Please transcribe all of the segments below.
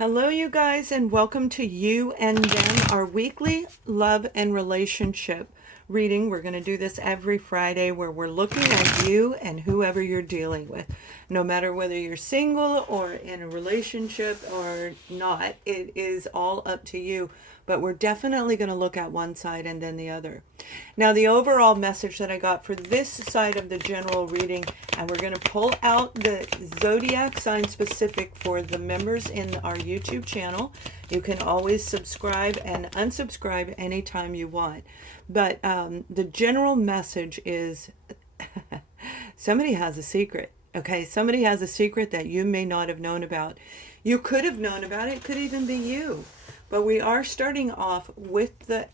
Hello, you guys, and welcome to You and Them, our weekly love and relationship reading. We're going to do this every Friday where we're looking at you and whoever you're dealing with. No matter whether you're single or in a relationship or not, it is all up to you. But we're definitely going to look at one side and then the other. Now, the overall message that I got for this side of the general reading, and we're going to pull out the Zodiac sign specific for the members in our YouTube channel. You can always subscribe and unsubscribe anytime you want. But the general message is somebody has a secret. Okay, somebody has a secret that you may not have known about. You could have known about it. It could even be you. But we are starting off with the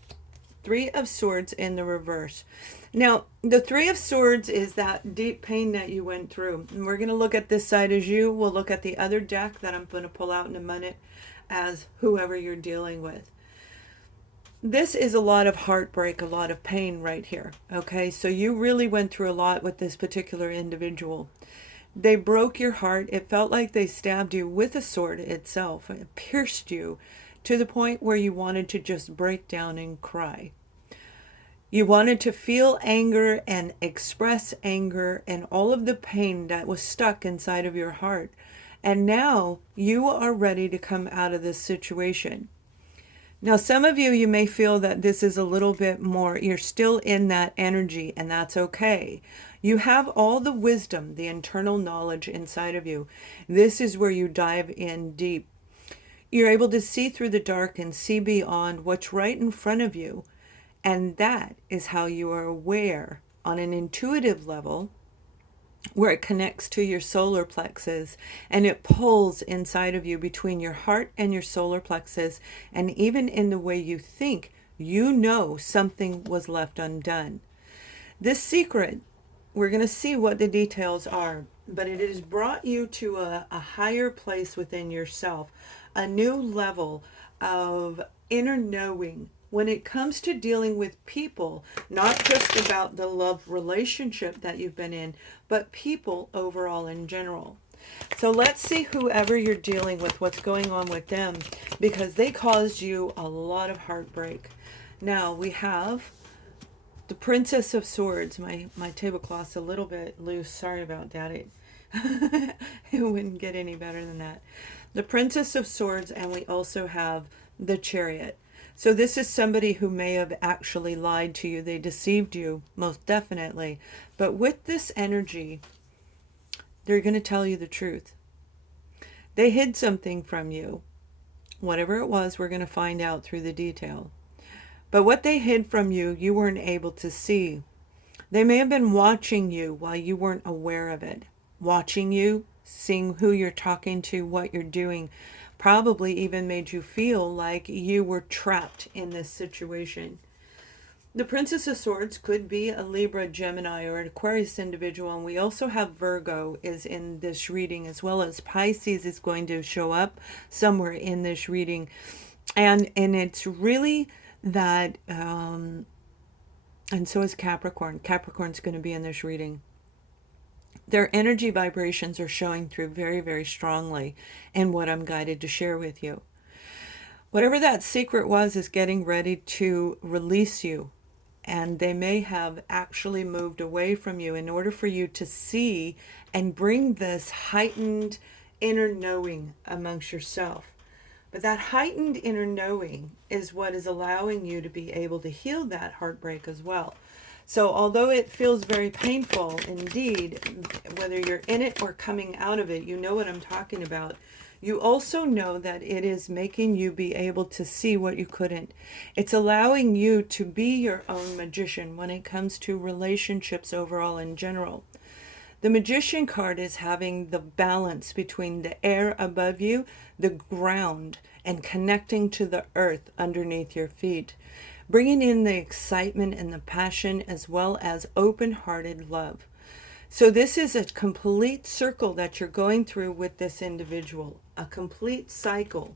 Three of Swords in the reverse. Now, the Three of Swords is that deep pain that you went through. And we're going to look at this side as you. We'll look at the other deck that I'm going to pull out in a minute as whoever you're dealing with. This is a lot of heartbreak, a lot of pain right here. Okay, so you really went through a lot with this particular individual. They broke your heart. It felt like they stabbed you with a sword itself. It pierced you to the point where you wanted to just break down and cry. You wanted to feel anger and express anger and all of the pain that was stuck inside of your heart. And now you are ready to come out of this situation. Now, some of you, you may feel that this is a little bit more, you're still in that energy, and that's okay. You have all the wisdom, the internal knowledge inside of you. This is where you dive in deep. You're able to see through the dark and see beyond what's right in front of you. And that is how you are aware on an intuitive level, where it connects to your solar plexus and it pulls inside of you between your heart and your solar plexus. And even in the way you think, you know something was left undone. This secret, we're going to see what the details are, but it has brought you to a higher place within yourself, a new level of inner knowing when it comes to dealing with people, not just about the love relationship that you've been in, but people overall in general. So let's see whoever you're dealing with, what's going on with them, because they caused you a lot of heartbreak. Now we have the Princess of Swords. My tablecloth's a little bit loose. Sorry about that. It wouldn't get any better than that. The Princess of Swords, and we also have the Chariot. So this is somebody who may have actually lied to you. They deceived you, most definitely. But with this energy, they're going to tell you the truth. They hid something from you. Whatever it was, we're going to find out through the detail. But what they hid from you, you weren't able to see. They may have been watching you while you weren't aware of it. Watching you, seeing who you're talking to, what you're doing, probably even made you feel like you were trapped in this situation. The Princess of Swords could be a Libra, Gemini, or an Aquarius individual, and we also have Virgo is in this reading, as well as Pisces is going to show up somewhere in this reading. And it's really that, and so is Capricorn. Capricorn's going to be in this reading. Their energy vibrations are showing through very, very strongly in what I'm guided to share with you. Whatever that secret was is getting ready to release you. And they may have actually moved away from you in order for you to see and bring this heightened inner knowing amongst yourself. But that heightened inner knowing is what is allowing you to be able to heal that heartbreak as well. So although it feels very painful indeed, whether you're in it or coming out of it, you know what I'm talking about. You also know that it is making you be able to see what you couldn't. It's allowing you to be your own magician when it comes to relationships overall in general. The Magician card is having the balance between the air above you, the ground, and connecting to the earth underneath your feet, bringing in the excitement and the passion as well as open-hearted love. So this is a complete circle that you're going through with this individual, a complete cycle.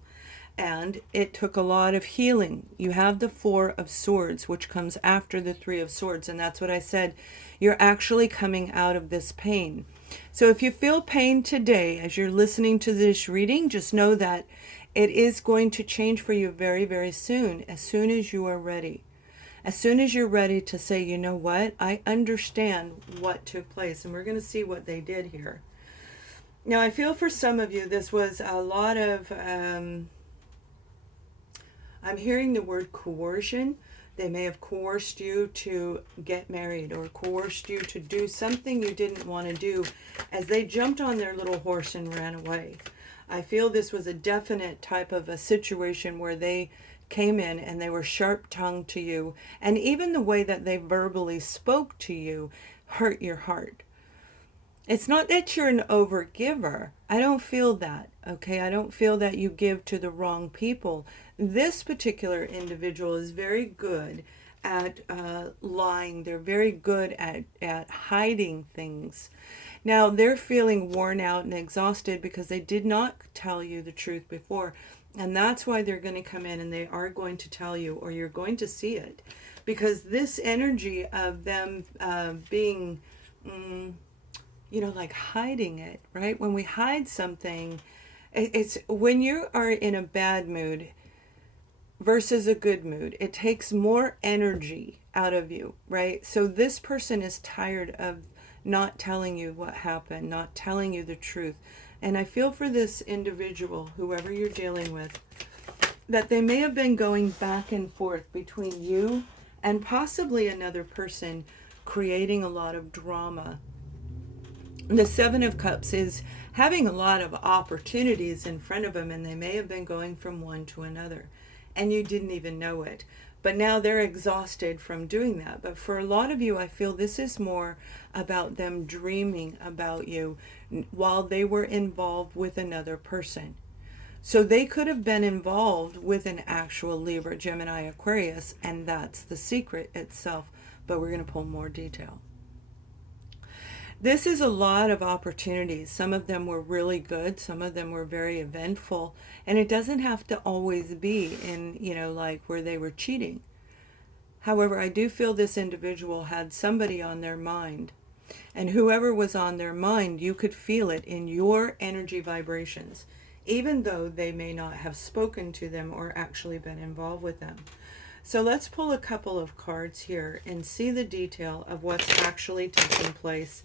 And it took a lot of healing. You have the Four of Swords, which comes after the Three of Swords. And that's what I said. You're actually coming out of this pain. So if you feel pain today as you're listening to this reading, just know that it is going to change for you very, very soon as you are ready. As soon as you're ready to say, you know what, I understand what took place. And we're going to see what they did here. Now, I feel for some of you, this was a lot of, I'm hearing the word coercion. They may have coerced you to get married or coerced you to do something you didn't want to do as they jumped on their little horse and ran away. I feel this was a definite type of a situation where they came in and they were sharp-tongued to you. And even the way that they verbally spoke to you hurt your heart. It's not that you're an overgiver. I don't feel that, okay? I don't feel that you give to the wrong people. This particular individual is very good at lying. They're very good at hiding things. Now, they're feeling worn out and exhausted because they did not tell you the truth before. And that's why they're going to come in and they are going to tell you, or you're going to see it. Because this energy of them being... like hiding it, right? When we hide something, it's when you are in a bad mood versus a good mood, it takes more energy out of you, right? So this person is tired of not telling you what happened, not telling you the truth. And I feel for this individual, whoever you're dealing with, that they may have been going back and forth between you and possibly another person, creating a lot of drama. The Seven of Cups is having a lot of opportunities in front of them, and they may have been going from one to another, and you didn't even know it. But now they're exhausted from doing that. But for a lot of you, I feel this is more about them dreaming about you while they were involved with another person. So they could have been involved with an actual Libra, Gemini, Aquarius, and that's the secret itself. But we're going to pull more detail. This is a lot of opportunities. Some of them were really good. Some of them were very eventful. And it doesn't have to always be in, like where they were cheating. However, I do feel this individual had somebody on their mind. And whoever was on their mind, you could feel it in your energy vibrations, even though they may not have spoken to them or actually been involved with them. So let's pull a couple of cards here and see the detail of what's actually taking place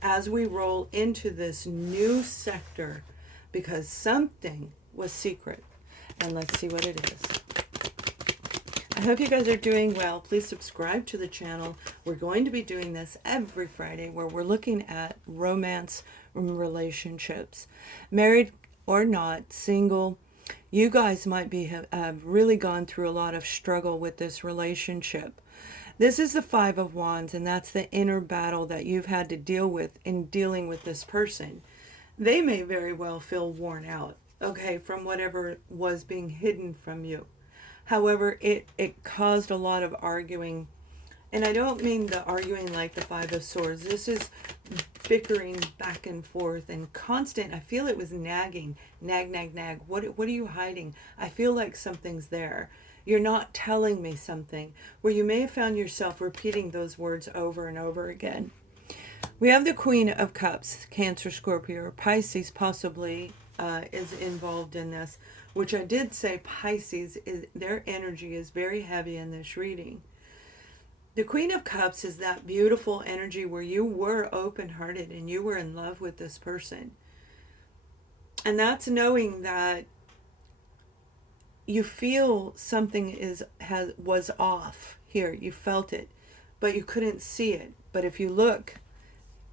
as we roll into this new sector, because something was secret. And let's see what it is. I hope you guys are doing well. Please subscribe to the channel. We're going to be doing this every Friday where we're looking at romance relationships. Married or not, single, you guys might be have really gone through a lot of struggle with this relationship. This is the Five of Wands, and that's the inner battle that you've had to deal with in dealing with this person. They may very well feel worn out, okay, from whatever was being hidden from you. However, it caused a lot of arguing. And I don't mean the arguing like the Five of Swords. This is bickering back and forth and constant. I feel it was nagging. Nag, nag, nag. What are you hiding? I feel like something's there. You're not telling me something. Where you may have found yourself repeating those words over and over again. We have the Queen of Cups, Cancer, Scorpio, or Pisces possibly is involved in this. Which I did say Pisces, their energy is very heavy in this reading. The Queen of Cups is that beautiful energy where you were open-hearted and you were in love with this person. And that's knowing that you feel something was off here. You felt it, but you couldn't see it. But if you look,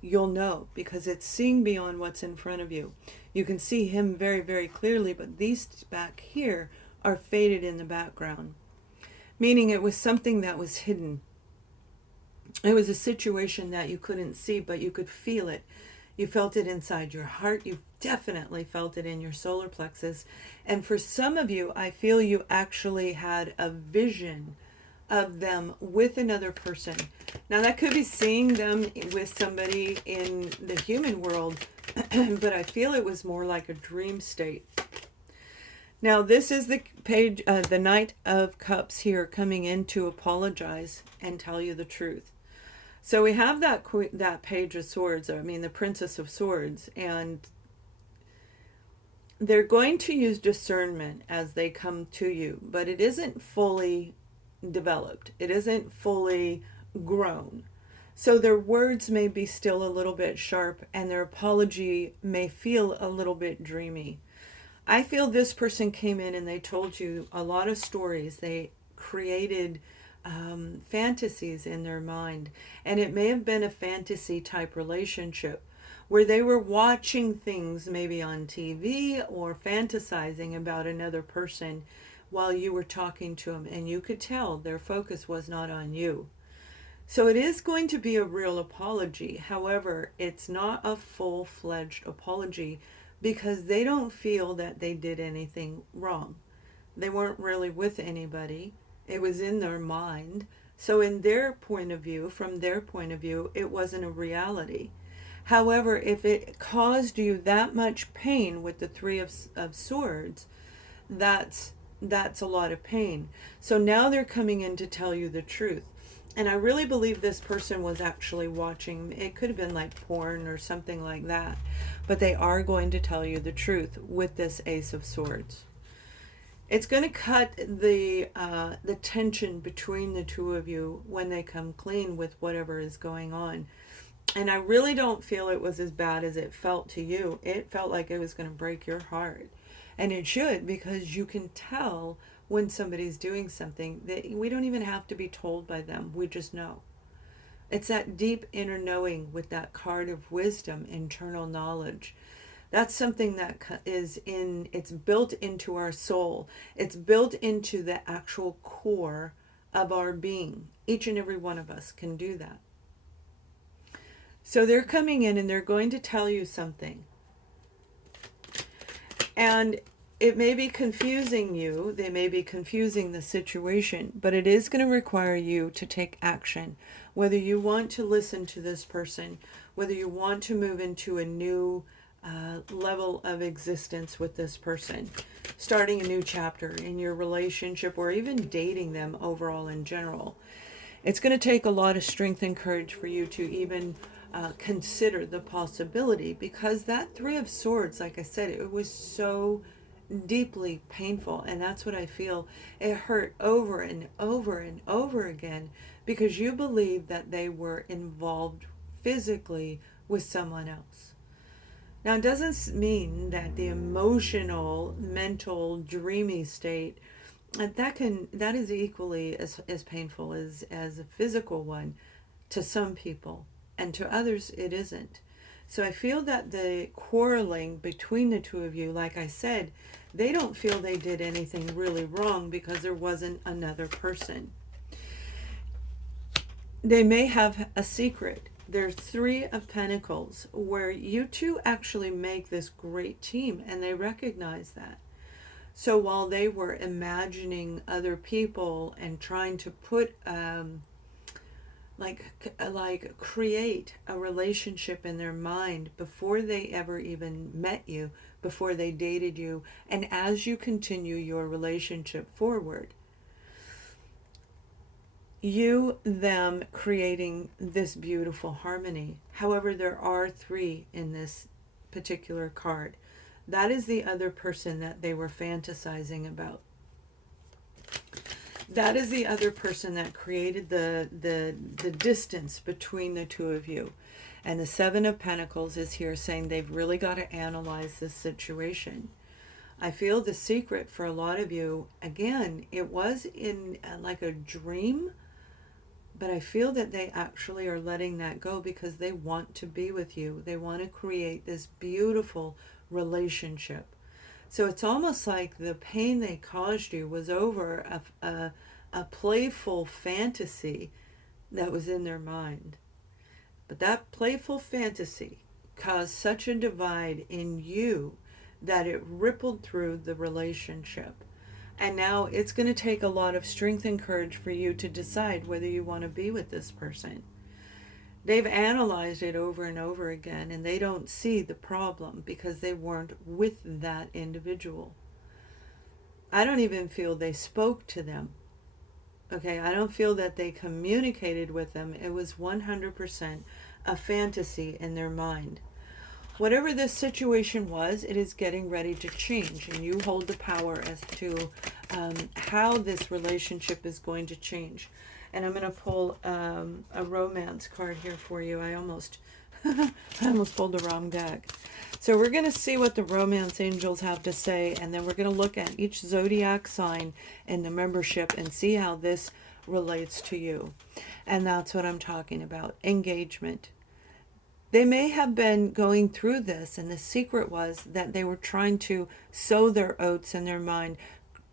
you'll know, because it's seeing beyond what's in front of you. You can see him very, very clearly, but these back here are faded in the background, meaning it was something that was hidden. It was a situation that you couldn't see, but you could feel it. You felt it inside your heart. You definitely felt it in your solar plexus. And for some of you, I feel you actually had a vision of them with another person. Now that could be seeing them with somebody in the human world, but I feel it was more like a dream state. Now this is the page, the Knight of Cups here, coming in to apologize and tell you the truth. So we have that Page of Swords, I mean the Princess of Swords, and they're going to use discernment as they come to you, but it isn't fully developed. It isn't fully grown. So their words may be still a little bit sharp, and their apology may feel a little bit dreamy. I feel this person came in and they told you a lot of stories. They created fantasies in their mind, and it may have been a fantasy type relationship where they were watching things maybe on TV or fantasizing about another person while you were talking to them, and you could tell their focus was not on you. So it is going to be a real apology. However, it's not a full-fledged apology because they don't feel that they did anything wrong. They weren't really with anybody. It was in their mind. So in their point of view, from their point of view, it wasn't a reality. However, if it caused you that much pain with the Three of Swords, that's a lot of pain. So now they're coming in to tell you the truth. And I really believe this person was actually watching. It could have been like porn or something like that. But they are going to tell you the truth with this Ace of Swords. It's going to cut the tension between the two of you when they come clean with whatever is going on. And I really don't feel it was as bad as it felt to you. It felt like it was going to break your heart. And it should, because you can tell when somebody's doing something that we don't even have to be told by them. We just know. It's that deep inner knowing with that card of wisdom, internal knowledge. That's something that it's built into our soul. It's built into the actual core of our being. Each and every one of us can do that. So they're coming in and they're going to tell you something. And it may be confusing you. They may be confusing the situation, but it is going to require you to take action. Whether you want to listen to this person, whether you want to move into a new level of existence with this person, starting a new chapter in your relationship, or even dating them overall in general. It's going to take a lot of strength and courage for you to even consider the possibility, because that Three of Swords, like I said, it was so deeply painful, and that's what I feel. It hurt over and over and over again because you believe that they were involved physically with someone else. Now, it doesn't mean that the emotional, mental, dreamy state that is equally as painful as a physical one to some people, and to others it isn't. So I feel that the quarreling between the two of you, like I said, they don't feel they did anything really wrong because there wasn't another person. They may have a secret. There's Three of Pentacles, where you two actually make this great team, and they recognize that. So while they were imagining other people and trying to put like create a relationship in their mind before they ever even met you, before they dated you, and as you continue your relationship forward, you, them creating this beautiful harmony. However, there are three in this particular card. That is the other person that they were fantasizing about. That is the other person that created the distance between the two of you. And the Seven of Pentacles is here saying they've really got to analyze this situation. I feel the secret for a lot of you, again, it was in like a dream, but I feel that they actually are letting that go because they want to be with you. They want to create this beautiful relationship. So it's almost like the pain they caused you was over a playful fantasy that was in their mind. But that playful fantasy caused such a divide in you that it rippled through the relationship. And now it's going to take a lot of strength and courage for you to decide whether you want to be with this person. They've analyzed it over and over again, and they don't see the problem because they weren't with that individual. I don't even feel they spoke to them. Okay, I don't feel that they communicated with them. It was 100% a fantasy in their mind. Whatever this situation was, it is getting ready to change, and you hold the power as to how this relationship is going to change. And I'm going to pull a romance card here for you. I almost pulled the wrong deck. So we're going to see what the romance angels have to say, and then we're going to look at each zodiac sign in the membership and see how this relates to you. And that's what I'm talking about, engagement. They may have been going through this, and the secret was that they were trying to sow their oats in their mind,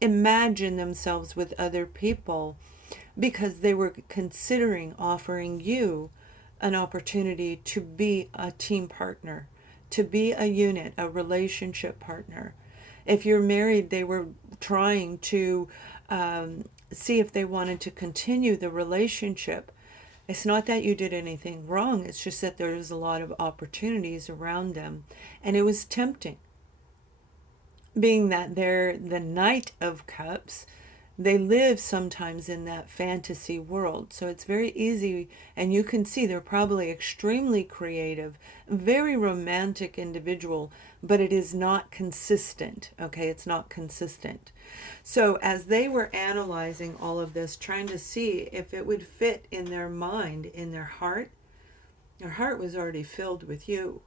imagine themselves with other people, because they were considering offering you an opportunity to be a team partner, to be a unit, a relationship partner. If you're married, they were trying to see if they wanted to continue the relationship. It's not that you did anything wrong. It's just that there was a lot of opportunities around them. And it was tempting. Being that they're the Knight of Cups, they live sometimes in that fantasy world. So it's very easy. And you can see they're probably extremely creative, very romantic individual, but it is not consistent. Okay, it's not consistent. So as they were analyzing all of this, trying to see if it would fit in their mind, in their heart was already filled with you.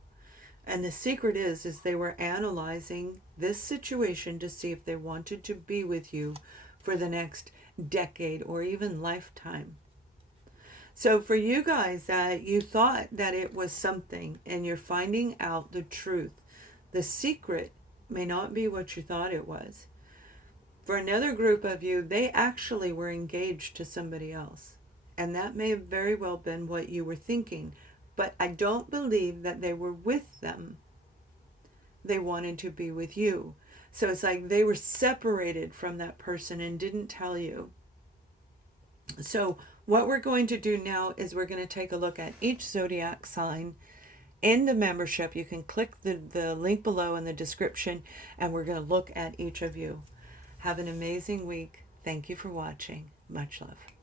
And the secret is they were analyzing this situation to see if they wanted to be with you for the next decade or even lifetime. So for you guys that you thought that it was something and you're finding out the truth, the secret may not be what you thought it was. For another group of you, they actually were engaged to somebody else. And that may have very well been what you were thinking. But I don't believe that they were with them. They wanted to be with you. So it's like they were separated from that person and didn't tell you. So what we're going to do now is we're going to take a look at each zodiac sign in the membership. You can click the link below in the description, and we're going to look at each of you. Have an amazing week. Thank you for watching. Much love.